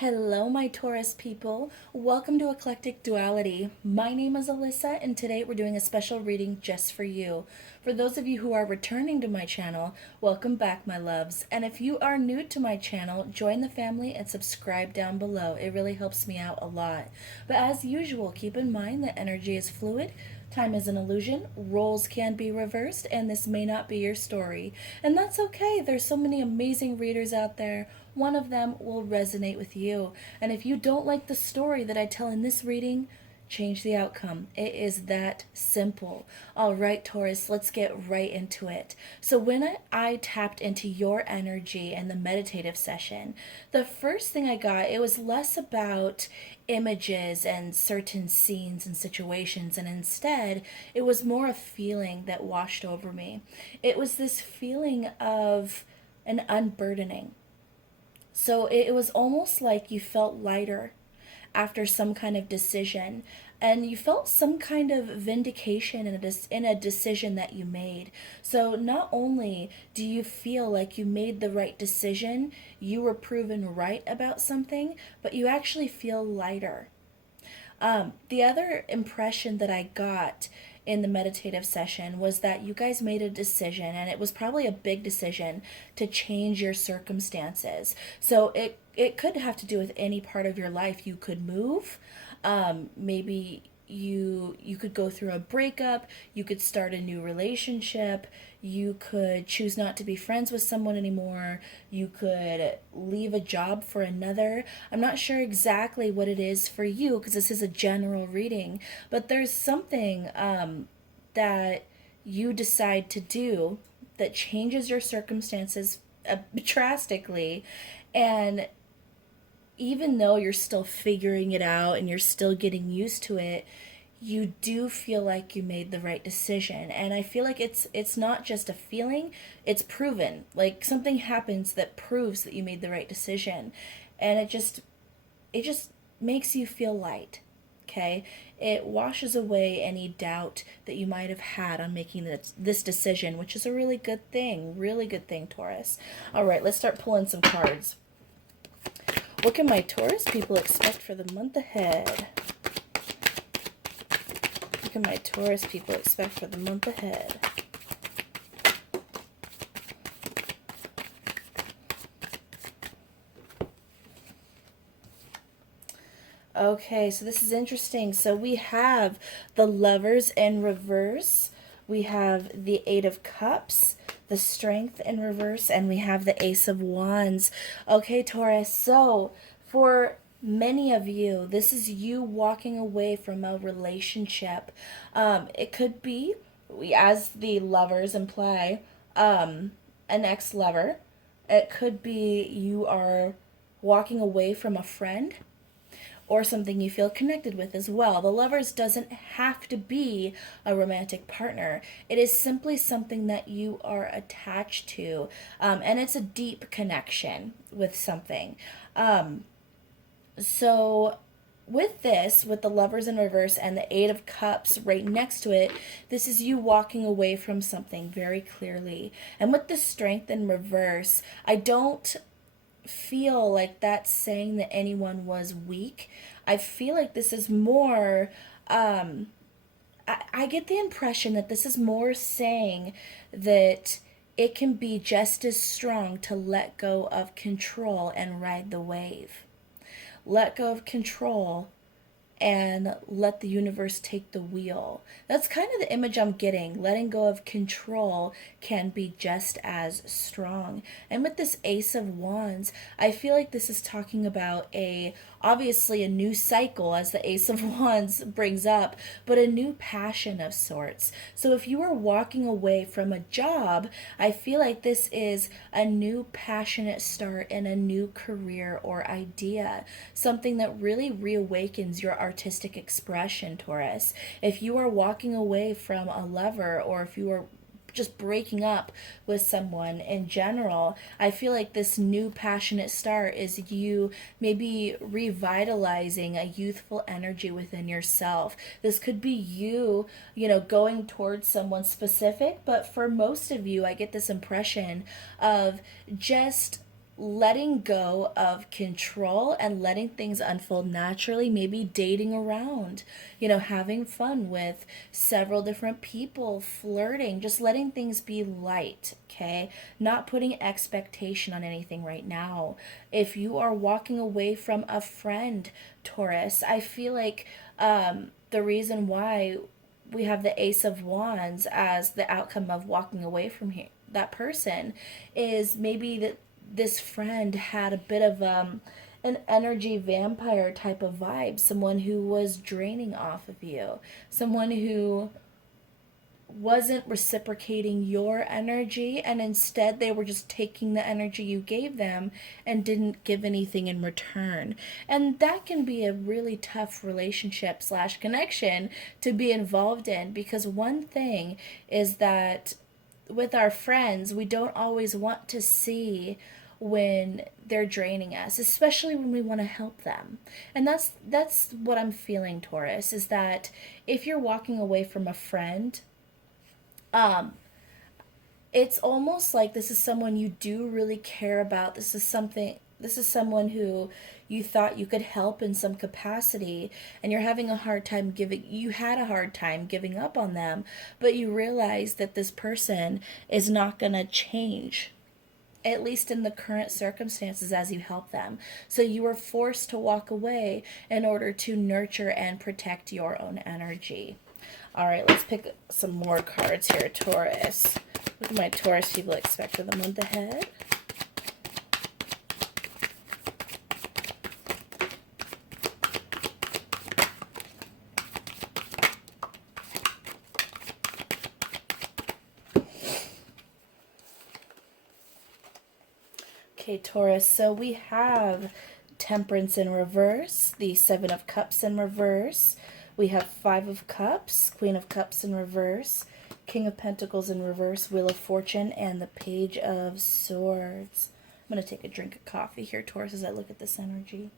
Hello, my Taurus people. Welcome to Eclectic Duality. My name is Alyssa, and today we're doing a special reading just for you. For those of you who are returning to my channel, welcome back, my loves. And if you are new to my channel, join the family and subscribe down below. It really helps me out a lot. But as usual, keep in mind that energy is fluid. Time is an illusion, roles can be reversed, and this may not be your story. And that's okay. There's so many amazing readers out there. One of them will resonate with you. And if you don't like the story that I tell in this reading, change the outcome. It is that simple. All right, Taurus, let's get right into it. So when I tapped into your energy in the meditative session, the first thing I got, it was less about images and certain scenes and situations, and instead it was more a feeling that washed over me. It was this feeling of an unburdening. So it was almost like you felt lighter after some kind of decision, and you felt some kind of vindication in a decision that you made. So not only do you feel like you made the right decision, you were proven right about something, but you actually feel lighter. The other impression that I got in the meditative session was that you guys made a decision, and it was probably a big decision to change your circumstances. So it could have to do with any part of your life. You could move, maybe you could go through a breakup, you could start a new relationship, you could choose not to be friends with someone anymore, you could leave a job for another. I'm not sure exactly what it is for you because this is a general reading, but there's something that you decide to do that changes your circumstances drastically. And even though you're still figuring it out and you're still getting used to it, you do feel like you made the right decision. And I feel like it's not just a feeling, it's proven. Like something happens that proves that you made the right decision. And it just makes you feel light. Okay? It washes away any doubt that you might have had on making this decision, which is a really good thing. Really good thing, Taurus. All right, let's start pulling some cards. What can my Taurus people expect for the month ahead? What can my Taurus people expect for the month ahead? Okay, so this is interesting. So we have the Lovers in reverse. We have the Eight of Cups, the Strength in reverse, and we have the Ace of Wands. Okay, Taurus, so for many of you, this is you walking away from a relationship. It could be, as the Lovers imply, an ex-lover. It could be you are walking away from a friend or something you feel connected with as well. The Lovers doesn't have to be a romantic partner. It is simply something that you are attached to, and it's a deep connection with something. So with this, with the Lovers in reverse and the Eight of Cups right next to it, this is you walking away from something very clearly. And with the Strength in reverse, I don't feel like that's saying that anyone was weak. I feel like this is more, I get the impression that this is more saying that it can be just as strong to let go of control and ride the wave. Let go of control and let the universe take the wheel. That's kind of the image I'm getting. Letting go of control can be just as strong. And with this Ace of Wands, I feel like this is talking about obviously a new cycle, as the Ace of Wands brings up, but a new passion of sorts. So if you are walking away from a job, I feel like this is a new passionate start in a new career or idea, something that really reawakens your artistic expression, Taurus. If you are walking away from a lover, or if you are just breaking up with someone in general, I feel like this new passionate start is you maybe revitalizing a youthful energy within yourself. This could be you, going towards someone specific, but for most of you, I get this impression of just letting go of control and letting things unfold naturally, maybe dating around, having fun with several different people, flirting, just letting things be light, okay? Not putting expectation on anything right now. If you are walking away from a friend, Taurus, I feel like the reason why we have the Ace of Wands as the outcome of walking away from that person is maybe that this friend had a bit of an energy vampire type of vibe, someone who was draining off of you, someone who wasn't reciprocating your energy, and instead they were just taking the energy you gave them and didn't give anything in return. And that can be a really tough relationship slash connection to be involved in, because one thing is that with our friends, we don't always want to see when they're draining us, especially when we want to help them. And that's what I'm feeling, Taurus, is that if you're walking away from a friend, um it's almost like this is someone you do really care about. This is someone who you thought you could help in some capacity, and you had a hard time giving up on them, but you realize that this person is not going to change, at least in the current circumstances, as you help them. So you were forced to walk away in order to nurture and protect your own energy. All right, let's pick some more cards here, Taurus. What do my Taurus people expect for the month ahead? Okay, Taurus, so we have Temperance in reverse, the Seven of Cups in reverse. We have Five of Cups, Queen of Cups in reverse, King of Pentacles in reverse, Wheel of Fortune, and the Page of Swords. I'm going to take a drink of coffee here, Taurus, as I look at this energy.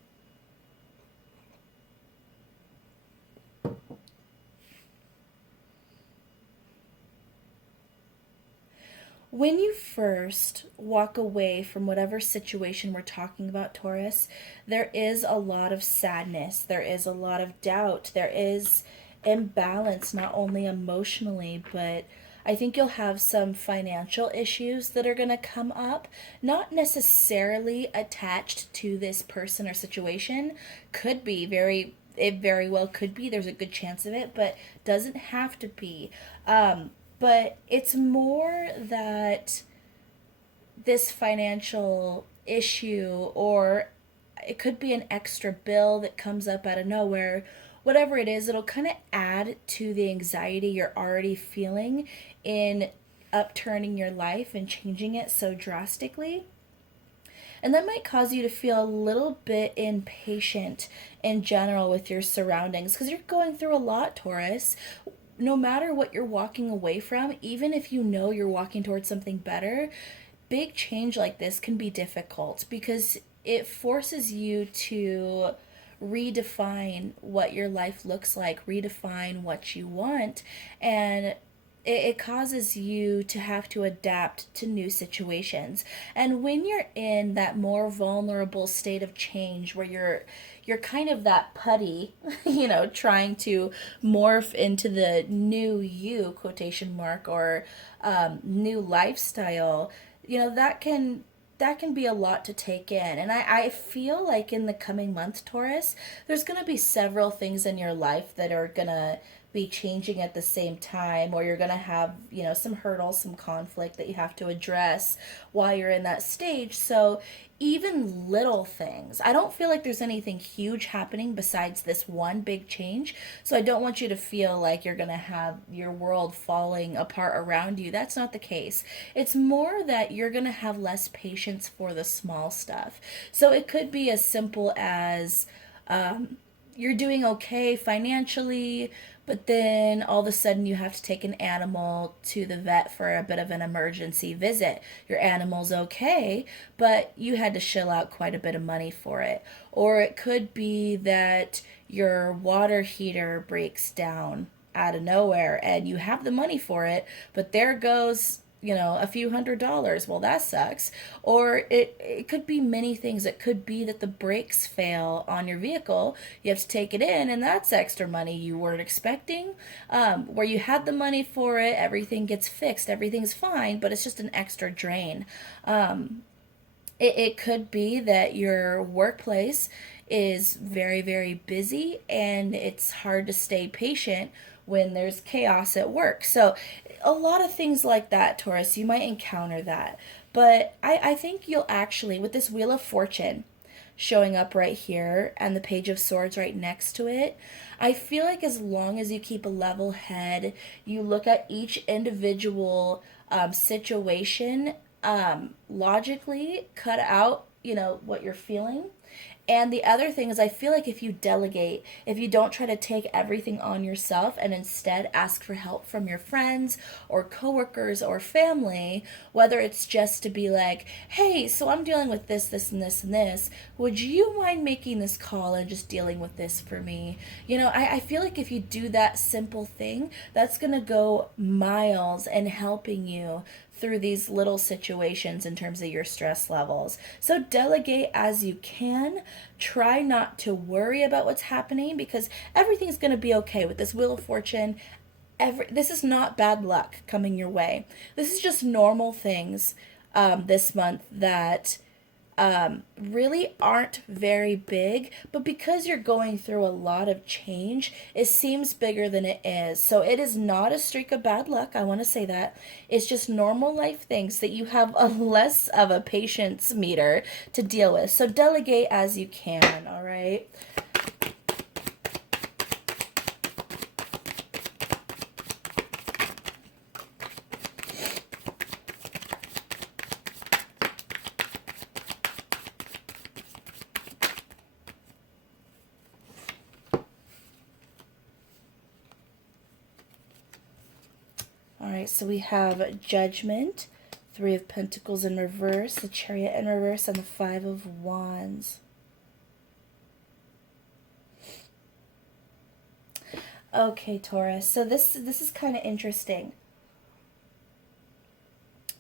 When you first walk away from whatever situation we're talking about, Taurus, there is a lot of sadness. There is a lot of doubt. There is imbalance, not only emotionally, but I think you'll have some financial issues that are going to come up, not necessarily attached to this person or situation. It very well could be. There's a good chance of it, but doesn't have to be. But it's more that this financial issue, or it could be an extra bill that comes up out of nowhere. Whatever it is, it'll kind of add to the anxiety you're already feeling in upturning your life and changing it so drastically. And that might cause you to feel a little bit impatient in general with your surroundings, because you're going through a lot, Taurus. No matter what you're walking away from, even if you know you're walking towards something better, big change like this can be difficult because it forces you to redefine what your life looks like, redefine what you want, and it causes you to have to adapt to new situations. And when you're in that more vulnerable state of change where you're kind of that putty, trying to morph into the new you, quotation mark, or new lifestyle, that can be a lot to take in. And I feel like in the coming month, Taurus, there's going to be several things in your life that are going to be changing at the same time, or you're going to have, some hurdles, some conflict that you have to address while you're in that stage. So even little things, I don't feel like there's anything huge happening besides this one big change. So I don't want you to feel like you're going to have your world falling apart around you. That's not the case. It's more that you're going to have less patience for the small stuff. So it could be as simple as you're doing okay financially, but then all of a sudden you have to take an animal to the vet for a bit of an emergency visit. Your animal's okay, but you had to shell out quite a bit of money for it. Or it could be that your water heater breaks down out of nowhere and you have the money for it, but there goes a few $100s. Well, that sucks. Or it could be many things. It could be that the brakes fail on your vehicle. You have to take it in, and that's extra money you weren't expecting. Where you had the money for it, everything gets fixed, everything's fine, but it's just an extra drain. It could be that your workplace is very, very busy and it's hard to stay patient when there's chaos at work. So, a lot of things like that, Taurus, you might encounter that. But I think you'll actually, with this Wheel of Fortune showing up right here and the Page of Swords right next to it, I feel like as long as you keep a level head, you look at each individual situation, logically cut out, what you're feeling. And the other thing is, I feel like if you delegate, if you don't try to take everything on yourself and instead ask for help from your friends or coworkers or family, whether it's just to be like, hey, so I'm dealing with this, this, and this, and this. Would you mind making this call and just dealing with this for me? I feel like if you do that simple thing, that's going to go miles in helping you through these little situations in terms of your stress levels. So delegate as you can. Try not to worry about what's happening because everything's going to be okay with this Wheel of Fortune. This is not bad luck coming your way. This is just normal things this month that really aren't very big, but because you're going through a lot of change, it seems bigger than it is. So it is not a streak of bad luck. I want to say that. It's just normal life things that you have a less of a patience meter to deal with. So delegate as you can, all right? All right, so we have Judgment, Three of Pentacles in reverse, the Chariot in reverse, and the Five of Wands. Okay, Taurus, so this is kind of interesting.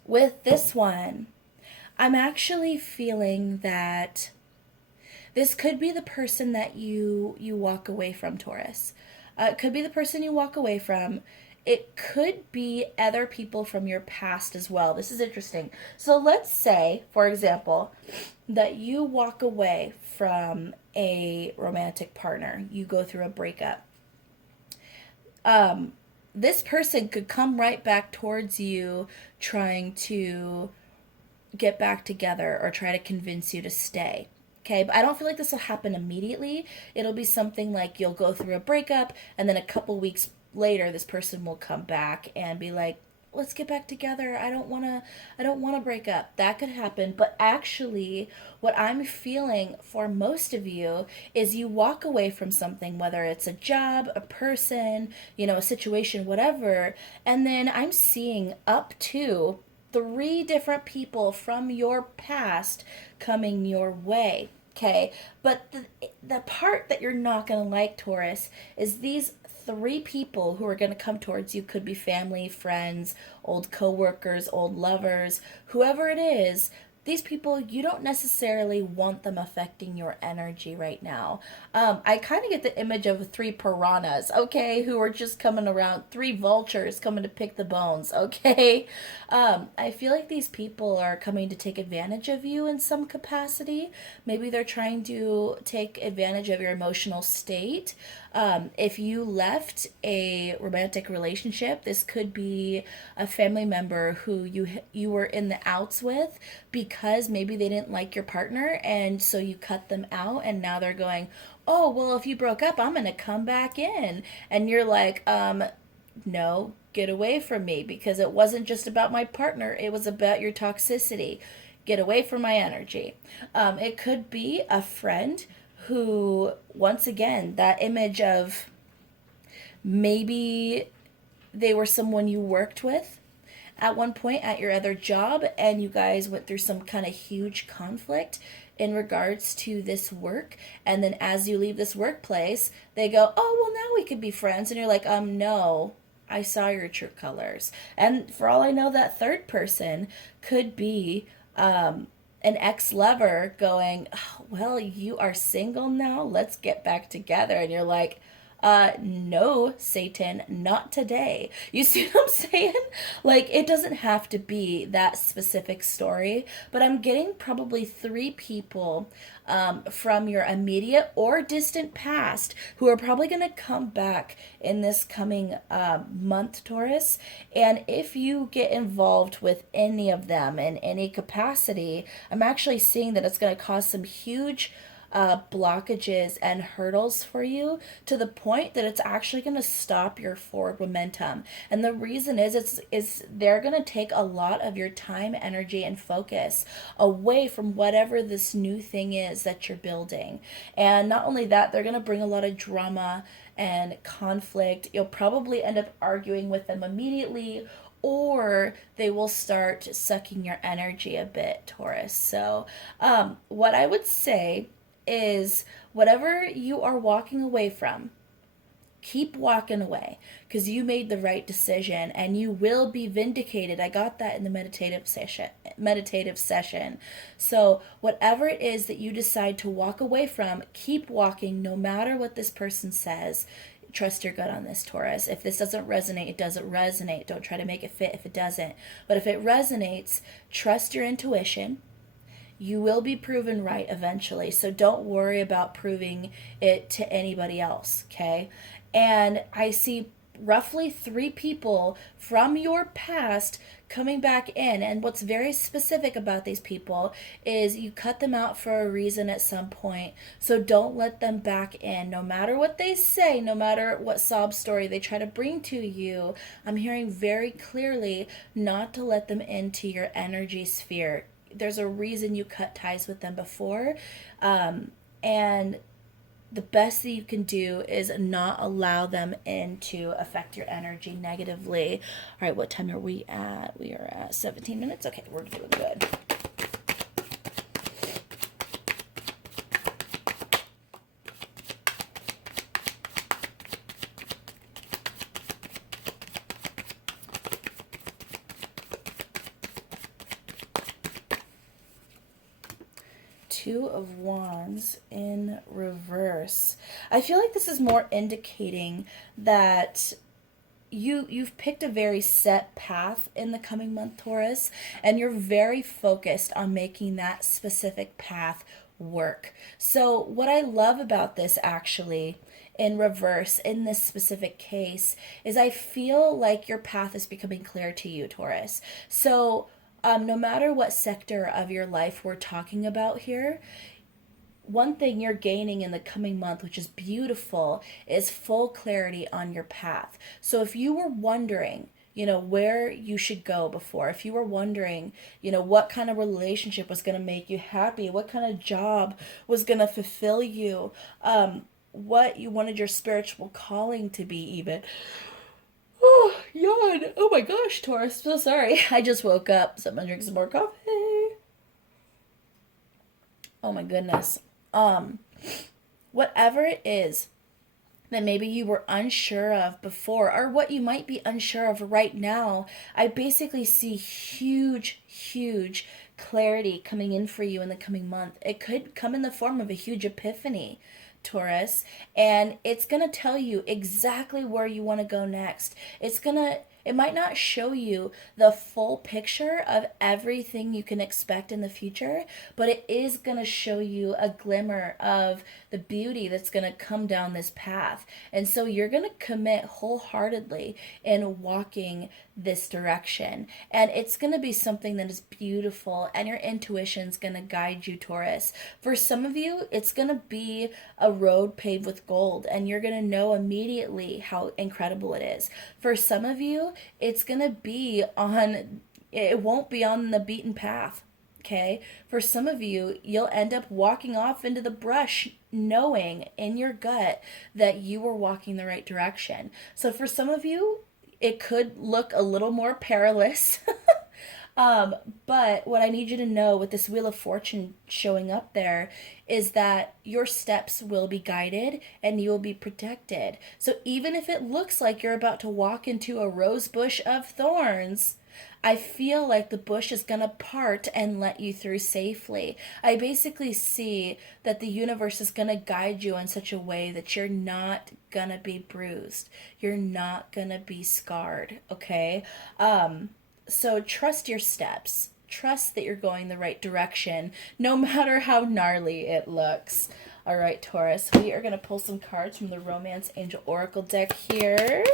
With this one, I'm actually feeling that this could be the person that you walk away from, Taurus. It could be the person you walk away from. It could be other people from your past as well. This is interesting. So let's say, for example, that you walk away from a romantic partner. You go through a breakup. This person could come right back towards you trying to get back together or try to convince you to stay. Okay, but I don't feel like this will happen immediately. It'll be something like you'll go through a breakup and then a couple weeks later this person will come back and be like, let's get back together. I don't want to break up. That could happen, but actually what I'm feeling for most of you is you walk away from something, whether it's a job, a person, a situation, whatever, and then I'm seeing up to 3 different people from your past coming your way. Okay, but the part that you're not going to like, Taurus, is these 3 people who are going to come towards you. Could be family, friends, old coworkers, old lovers, whoever it is. These people, you don't necessarily want them affecting your energy right now. I kind of get the image of 3 piranhas, okay, who are just coming around, 3 vultures coming to pick the bones, okay? I feel like these people are coming to take advantage of you in some capacity. Maybe they're trying to take advantage of your emotional state. If you left a romantic relationship, this could be a family member who you were in the outs with because maybe they didn't like your partner, and so you cut them out, and now they're going, oh, well, if you broke up, I'm going to come back in. And you're like, no, get away from me, because it wasn't just about my partner. It was about your toxicity. Get away from my energy. It could be a friend who, once again, that image of maybe they were someone you worked with at one point at your other job, and you guys went through some kind of huge conflict in regards to this work, and then as you leave this workplace, they go, oh, well, now we could be friends, and you're like, no, I saw your true colors. And for all I know, that third person could be an ex-lover going, oh, well, you are single now, let's get back together. And you're like, no, Satan, not today. You see what I'm saying? Like, it doesn't have to be that specific story, but I'm getting probably three people from your immediate or distant past who are probably going to come back in this coming month, Taurus. And if you get involved with any of them in any capacity, I'm actually seeing that it's going to cause some huge blockages and hurdles for you, to the point that it's actually going to stop your forward momentum. And the reason is they're going to take a lot of your time, energy, and focus away from whatever this new thing is that you're building. And not only that, they're going to bring a lot of drama and conflict. You'll probably end up arguing with them immediately, or they will start sucking your energy a bit, Taurus. So what I would say is, whatever you are walking away from, keep walking away, because you made the right decision and you will be vindicated. I got that in the meditative session. So whatever it is that you decide to walk away from, keep walking, no matter what this person says. Trust your gut on this, Taurus. If this doesn't resonate, it doesn't resonate. Don't try to make it fit if it doesn't. But if it resonates, trust your intuition. You will be proven right eventually. So don't worry about proving it to anybody else, okay? And I see roughly three people from your past coming back in. And what's very specific about these people is you cut them out for a reason at some point. So don't let them back in. No matter what they say, no matter what sob story they try to bring to you, I'm hearing very clearly not to let them into your energy sphere. There's a reason you cut ties with them before. And the best that you can do is not allow them in to affect your energy negatively. All right, what time are we at? We are at 17 minutes. Okay, we're doing good. Two of Wands in reverse. I feel like this is more indicating that you've picked a very set path in the coming month, Taurus, and you're very focused on making that specific path work. So what I love about this, actually, in reverse, in this specific case, is I feel like your path is becoming clear to you, Taurus. So no matter what sector of your life we're talking about here, one thing you're gaining in the coming month, which is beautiful, is full clarity on your path. So if you were wondering, where you should go before, if you were wondering, what kind of relationship was going to make you happy, what kind of job was going to fulfill you, what you wanted your spiritual calling to be, even. Oh, yawn. Oh my gosh, Taurus. So sorry. I just woke up, so I'm gonna drink some more coffee. Oh my goodness. Whatever it is that maybe you were unsure of before, or what you might be unsure of right now, I basically see huge, huge clarity coming in for you in the coming month. It could come in the form of a huge epiphany, Taurus, and it's going to tell you exactly where you want to go next. It might not show you the full picture of everything you can expect in the future, but it is going to show you a glimmer of the beauty that's going to come down this path. And so you're going to commit wholeheartedly in walking this direction. And it's going to be something that is beautiful, and your intuition's going to guide you, Taurus. For some of you, it's going to be a road paved with gold, and you're going to know immediately how incredible it is. For some of you, it won't be on the beaten path. Okay? For some of you, you'll end up walking off into the brush knowing in your gut that you were walking the right direction. So for some of you, it could look a little more perilous. But what I need you to know with this Wheel of Fortune showing up there is that your steps will be guided and you will be protected. So even if it looks like you're about to walk into a rose bush of thorns, I feel like the bush is going to part and let you through safely. I basically see that the universe is going to guide you in such a way that you're not going to be bruised. You're not going to be scarred, okay? So trust your steps. Trust that you're going the right direction, no matter how gnarly it looks. All right, Taurus, we are going to pull some cards from the Romance Angel Oracle deck here.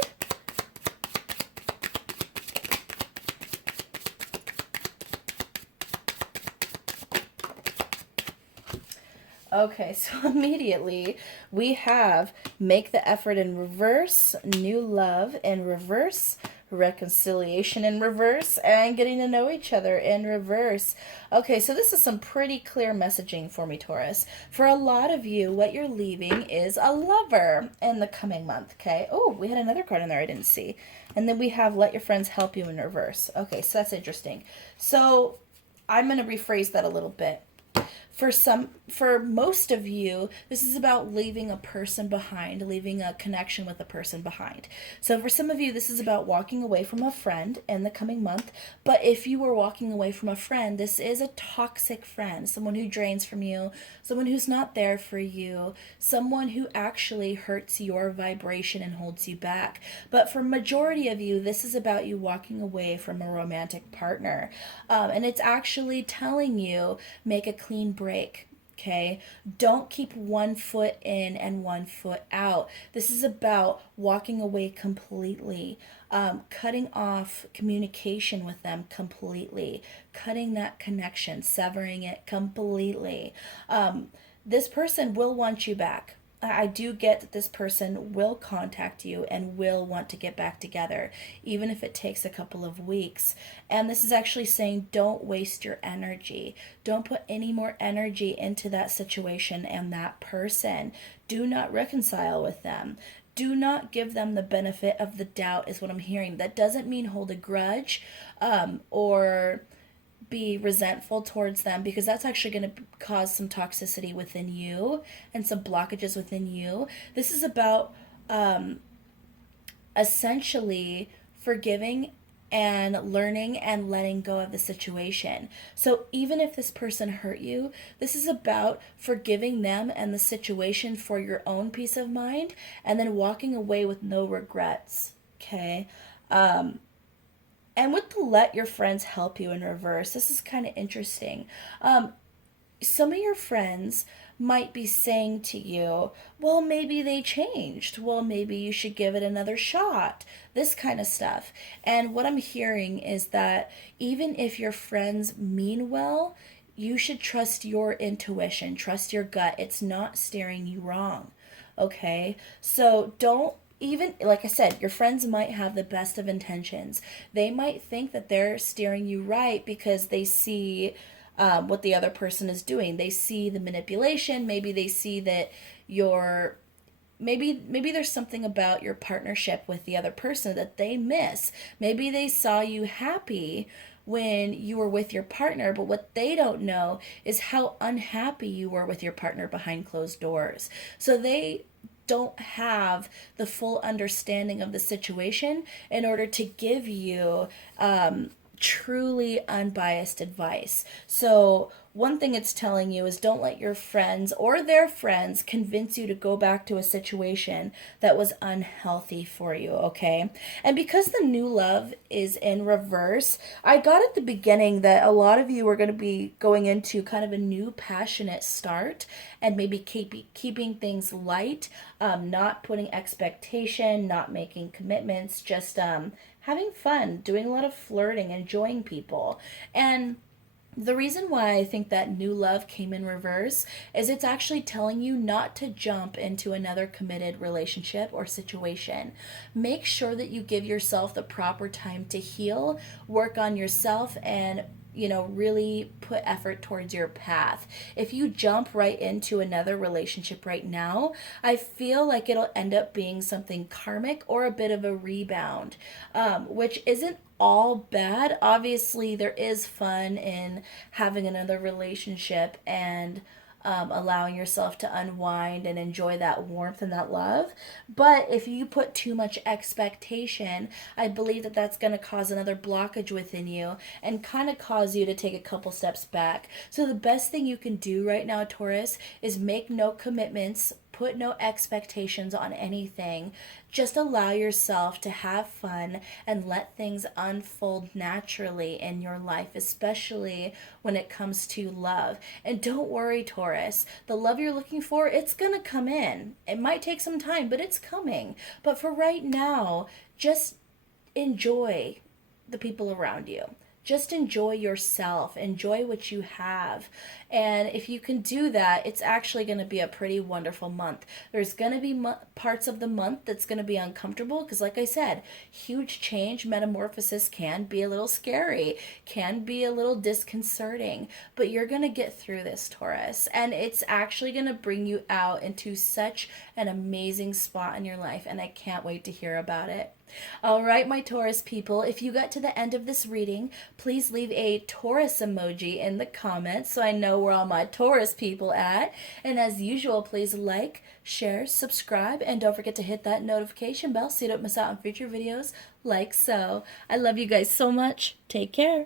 Okay, so immediately we have Make the Effort in reverse, New Love in reverse, Reconciliation in reverse, and Getting to Know Each Other in reverse. Okay, so this is some pretty clear messaging for me, Taurus. For a lot of you, what you're leaving is a lover in the coming month, okay? Oh, we had another card in there I didn't see. And then we have Let Your Friends Help You in reverse. Okay, so that's interesting. So I'm going to rephrase that a little bit. For most of you, this is about leaving a person behind, leaving a connection with a person behind. So for some of you, this is about walking away from a friend in the coming month. But if you were walking away from a friend, this is a toxic friend, someone who drains from you, someone who's not there for you, someone who actually hurts your vibration and holds you back. But for majority of you, this is about you walking away from a romantic partner. And it's actually telling you, make a clean break. Okay, don't keep one foot in and one foot out. This is about walking away completely, cutting off communication with them completely, cutting that connection, severing it completely. This person will want you back. I do get that this person will contact you and will want to get back together, even if it takes a couple of weeks. And this is actually saying don't waste your energy. Don't put any more energy into that situation and that person. Do not reconcile with them. Do not give them the benefit of the doubt, is what I'm hearing. That doesn't mean hold a grudge or be resentful towards them, because that's actually going to cause some toxicity within you and some blockages within you. This is about essentially forgiving and learning and letting go of the situation. So even if this person hurt you, this is about forgiving them and the situation for your own peace of mind, and then walking away with no regrets. Okay. And with the Let Your Friends Help You in reverse, this is kind of interesting. Some of your friends might be saying to you, well, maybe they changed. Well, maybe you should give it another shot. This kind of stuff. And what I'm hearing is that even if your friends mean well, you should trust your intuition, trust your gut. It's not steering you wrong. Okay? So don't, even like I said, your friends might have the best of intentions. They might think that they're steering you right because they see what the other person is doing. They see the manipulation. Maybe they see that you're maybe there's something about your partnership with the other person that they miss. Maybe they saw you happy when you were with your partner, but what they don't know is how unhappy you were with your partner behind closed doors. So they don't have the full understanding of the situation in order to give you truly unbiased advice. So one thing it's telling you is don't let your friends or their friends convince you to go back to a situation that was unhealthy for you, okay? And because the New Love is in reverse, I got at the beginning that a lot of you are going to be going into kind of a new passionate start and maybe keeping things light, not putting expectation, not making commitments, just having fun, doing a lot of flirting, enjoying people. And the reason why I think that New Love came in reverse is it's actually telling you not to jump into another committed relationship or situation. Make sure that you give yourself the proper time to heal, work on yourself, and really put effort towards your path. If you jump right into another relationship right now, I feel like it'll end up being something karmic or a bit of a rebound, which isn't all bad. Obviously, there is fun in having another relationship and allowing yourself to unwind and enjoy that warmth and that love. But if you put too much expectation, I believe that that's going to cause another blockage within you and kind of cause you to take a couple steps back. So the best thing you can do right now, Taurus, is make no commitments, put no expectations on anything. Just allow yourself to have fun and let things unfold naturally in your life, especially when it comes to love. And don't worry, Taurus, the love you're looking for, it's gonna come in. It might take some time, but it's coming. But for right now, just enjoy the people around you. Just enjoy yourself, enjoy what you have. And if you can do that, it's actually going to be a pretty wonderful month. There's going to be parts of the month that's going to be uncomfortable because, like I said, huge change, metamorphosis can be a little scary, can be a little disconcerting, but you're going to get through this, Taurus. And it's actually going to bring you out into such an amazing spot in your life, and I can't wait to hear about it. All right, my Taurus people, if you got to the end of this reading, please leave a Taurus emoji in the comments so I know where all my Taurus people at. And as usual, please like, share, subscribe, and don't forget to hit that notification bell so you don't miss out on future videos like so. I love you guys so much. Take care.